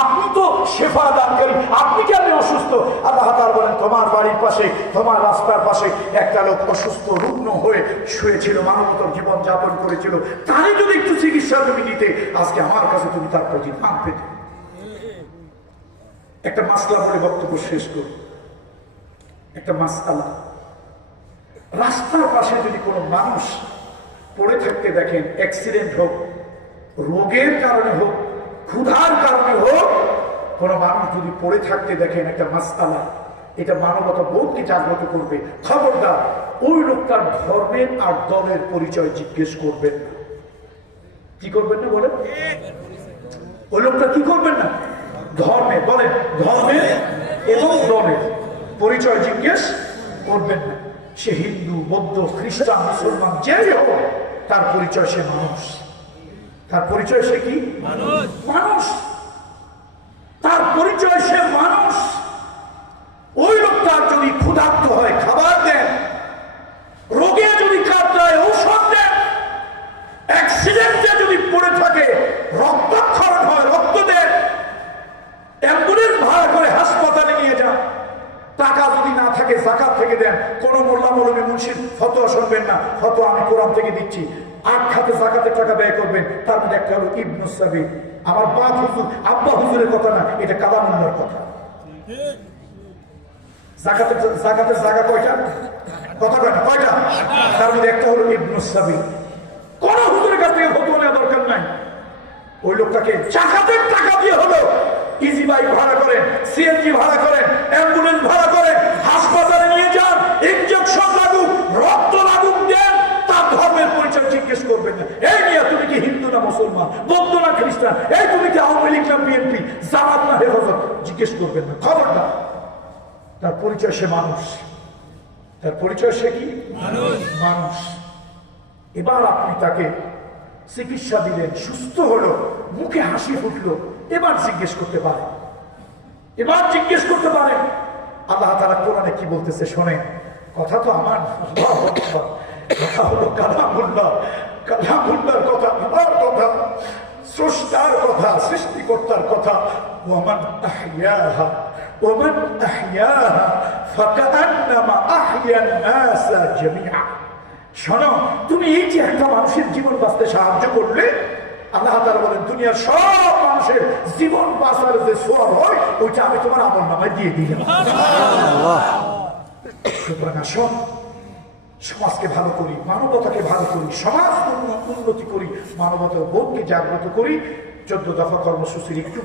আপনি তো শেফা দানকারী, আপনি কেন অসুস্থ? আল্লাহ তাআলা বলেন, তোমার বাড়ির পাশে, তোমার রাস্তার পাশে একটা লোক অসুস্থ রুগ্ন হয়ে শুয়েছিল, মানবতার জীবন যাপন করেছিল, তারই যদি একটু চিকিৎসা তুমি দিতে, আজকে আমার কাছে তুমি তার প্রতি দান পেতে। একটা মাসলা বলে বক্তব্য শেষ করব। একটা মাসআলা, রাস্তার পাশে যদি কোনো মানুষ পড়ে থাকতে দেখেন, অ্যাক্সিডেন্ট হোক, রোগের কারণে হোক, ক্ষুধার কারণে হোক, কোনো মানুষ যদি পড়ে থাকতে দেখেন, একটা মাসআলা, এটা মানবতা বোধকে জাগ্রত করবে। খবরদার ওই লোকটার ধর্মের আর দলের পরিচয় জিজ্ঞেস করবেন না। কি করবেন না বলেন? ওই লোকটা কি করবেন না? ধর্মে, বলেন, ধর্মের এবং দলের পরিচয় জিজ্ঞেস করবেন না। সে হিন্দু, বৌদ্ধ, খ্রিস্টান, মুসলমান, যেই হোক, তার পরিচয় সে মানুষ। তার পরিচয় সে কি? মানুষ। তার পরিচয় সে মানুষ। ওই লোকটার যদি ক্ষুধার্ত হয় খাবার দেন, রোগে যদি কাতরায় ঔষধ দেন, অ্যাক্সিডেন্টে যদি পড়ে থাকে রক্তক্ষরণ হয় রক্ত দেন, অ্যাম্বুলেন্স ভাড়া করে হাসপাতালে নিয়ে যান, টাকা যদি না থাকে যাকাত থেকে দেন। কোন মোল্লা মৌলবী মুন্সির ফতোয়া শুনবেন না, ফতোয়া আমি কোরআন থেকে দিচ্ছি। 8 খাতে যাকাতের টাকা ব্যয় করবেন, তার মধ্যে একটা হলো ইবনুস সাবিল। আমার বাপ হুজুর, আব্বা হুজুরের কথা না, এটা কালামুল্লাহর কথা। যাকাতের জায়গা কয়টা? কথা কয় না, কয়টা? তার মধ্যে একটা হলো ইবনুস সাবিল। কোন হুজুরের কাছ থেকে ফতোয়া নেওয়া দরকার নাই। ওই লোকটাকে যাকাতের টাকা দিয়ে হলো ইজি বাইক ভাড়া করেন, সিএনজি ভাড়া করেন, অ্যাম্বুলেন্স ভাড়া করেন, হাসপাতালে নিয়ে যান, ইনজেকশন লাগুক, রক্ত লাগুক, দেন, তার ধর্মের পরিচয় জিজ্ঞেস করবেন না। এই নিয়ে তুমি কি হিন্দু না মুসলমান, বৌদ্ধ না খ্রিস্টান, এই তুমি কি আওয়ামী লীগ না বিএনপি, জামাত না হেফাজত, জিজ্ঞেস করবেন না। খবরদার, তার পরিচয় সে মানুষ। তার পরিচয় সে কি? মানুষ। এবার আপনি তাকে চিকিৎসা দিলেন, সুস্থ হলো, মুখে হাসি ফুটলো, এবার জিজ্ঞেস করতে পারে, এবার জিজ্ঞেস করতে পারে। আল্লাহ তাআলা কোরআনে কি বলতেছে শোনেন। কথা তো আমার, কথা হলো কালামুল্লাহ, কালামুল্লাহর কথা, আমার কথা, স্রষ্টার কথা, সৃষ্টিকর্তার কথা। ওয়ামান আহইয়াহা ওয়ামান আহইয়াহা ফাকান্নামা আহইয়ান নাসা জামিআ। শোনো, তুমি এই যে একটা মানুষের জীবন বাঁচতে সাহায্য করলে, আল্লাহ তাআলা বলেন দুনিয়ার সব মানুষের জীবন বাঁচার যে সওয়াব হয়, ওইটা আমি তোমার আমলনামায় দিয়ে দিলাম। সুতরাং আসুন, সমাজকে ভালো করি, মানবতাকে ভালো করি, সমাজ উন্নতি করি, মানবতার বোধকে জাগ্রত করি। 14 দফা কর্মসূচির একটু